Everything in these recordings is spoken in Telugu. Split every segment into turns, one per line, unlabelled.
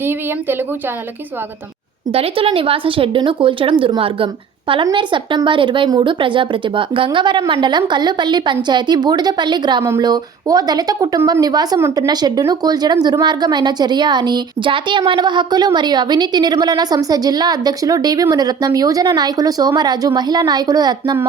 డివిఎం తెలుగు ఛానల్కి స్వాగతం.
దళితుల నివాస షెడ్డును కూల్చడం దుర్మార్గం. పలన్మేర్ సెప్టెంబర్ ఇరవై మూడు ప్రజాప్రతిభ. గంగవరం మండలం కల్లుపల్లి పంచాయతీ బూడిదపల్లి గ్రామంలో ఓ దళిత కుటుంబం నివాసం ఉంటున్న షెడ్డును కూల్చడం దుర్మార్గమైన చర్య అని జాతీయ మానవ హక్కులు మరియు అవినీతి నిర్మూలన సంస్థ జిల్లా అధ్యక్షులు డివి మునిరత్నం యువజన నాయకులు సోమరాజు మహిళా నాయకులు రత్నమ్మ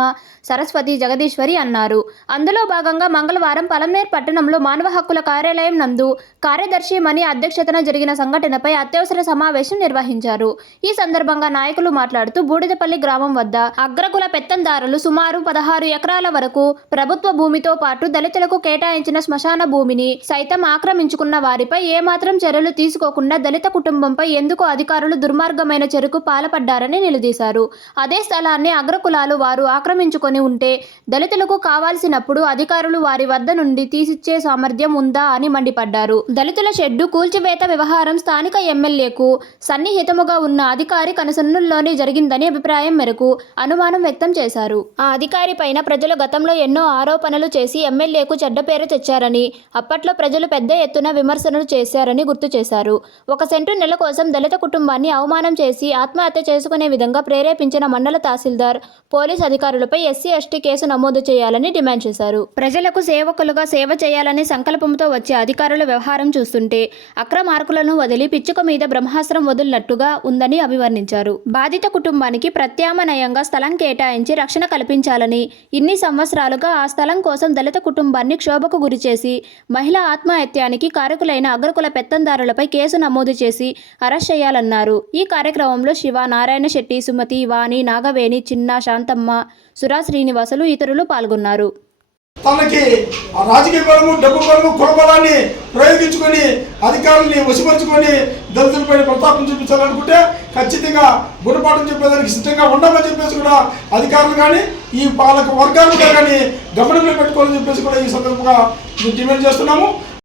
సరస్వతి జగదీశ్వరి అన్నారు. అందులో భాగంగా మంగళవారం పలమేర్ పట్టణంలో మానవ హక్కుల కార్యాలయం నందు కార్యదర్శి మణి అధ్యక్షతన జరిగిన సంఘటనపై అత్యవసర సమావేశం నిర్వహించారు. ఈ సందర్భంగా నాయకులు మాట్లాడుతూ బూడిదపల్లి గ్రామం వద్ద అగ్రకుల పెత్తందారులు సుమారు పదహారు ఎకరాల వరకు ప్రభుత్వ భూమితో పాటు దళితులకు కేటాయించిన శ్మశాన భూమిని సైతం ఆక్రమించుకున్న వారిపై ఏమాత్రం చర్యలు తీసుకోకుండా దళిత కుటుంబంపై ఎందుకు అధికారులు దుర్మార్గమైన చెరుకు పాల్పడ్డారని నిలదీశారు. అదే స్థలాన్ని అగ్రకులాలు వారు ఆక్రమించుకొని ఉంటే దళితులకు కావాల్సినప్పుడు అధికారులు వారి వద్ద నుండి తీసిచ్చే సామర్థ్యం ఉందా అని మండిపడ్డారు. దళితుల షెడ్డు కూల్చివేత వ్యవహారం స్థానిక ఎమ్మెల్యేకు సన్నిహితముగా ఉన్న అధికారి కనసన్నుల్లోనే జరిగిందని అభిప్రాయం మేరకు అనుమానం వ్యక్తం చేశారు. ఆ అధికారి పైన ప్రజలు గతంలో ఎన్నో ఆరోపణలు చేసి ఎమ్మెల్యేకు చెడ్డ పేరు తెచ్చారని అప్పట్లో ప్రజలు పెద్ద ఎత్తున విమర్శనలు చేశారని గుర్తు చేశారు. ఒక సెంటు నెల కోసం దళిత కుటుంబాన్ని అవమానం చేసి ఆత్మహత్య చేసుకునే విధంగా ప్రేరేపించిన మండల తహసీల్దార్ పోలీస్ అధికారులపై ఎస్సీ ఎస్టీ కేసు నమోదు చేయాలని డిమాండ్ చేశారు. ప్రజలకు సేవకులుగా సేవ చేయాలని సంకల్పంతో వచ్చే అధికారుల వ్యవహారం చూస్తుంటే అక్రమార్కులను వదిలి పిచ్చుక మీద బ్రహ్మాస్త్రం వదిలినట్టుగా ఉందని అభివర్ణించారు. బాధిత కుటుంబానికి ప్రత్యామ్నాయంగా స్థలం కేటాయించి రక్షణ కల్పించాలని. ఇన్ని సంవత్సరాలుగా ఆ స్థలం కోసం దళిత కుటుంబాన్ని క్షోభకు గురిచేసి మహిళా ఆత్మహత్యానికి కారకులైన అగ్రకుల పెత్తందారులపై కేసు నమోదు చేసి అరెస్ట్ చేయాలన్నారు. ఈ కార్యక్రమంలో శివ నారాయణ శెట్టి సుమతి వాణి నాగవేణి చిన్న శాంతమ్మ సురా శ్రీనివాసులు ఇతరులు పాల్గొన్నారు.
తనకి రాజకీయ బలము డబ్బు బలము కులబలాన్ని ప్రయోగించుకొని అధికారుల్ని వశపరుచుకొని దళితులపై ప్రతాపం చూపించాలనుకుంటే ఖచ్చితంగా గుణపాఠం చెప్పేదానికి సిద్ధంగా ఉండమని చెప్పేసి కూడా అధికారులు కానీ ఈ పాలక వర్గాలు కానీ గమనంలో పెట్టుకోవాలని చెప్పేసి కూడా ఈ సందర్భంగా మేము డిమాండ్ చేస్తున్నాము.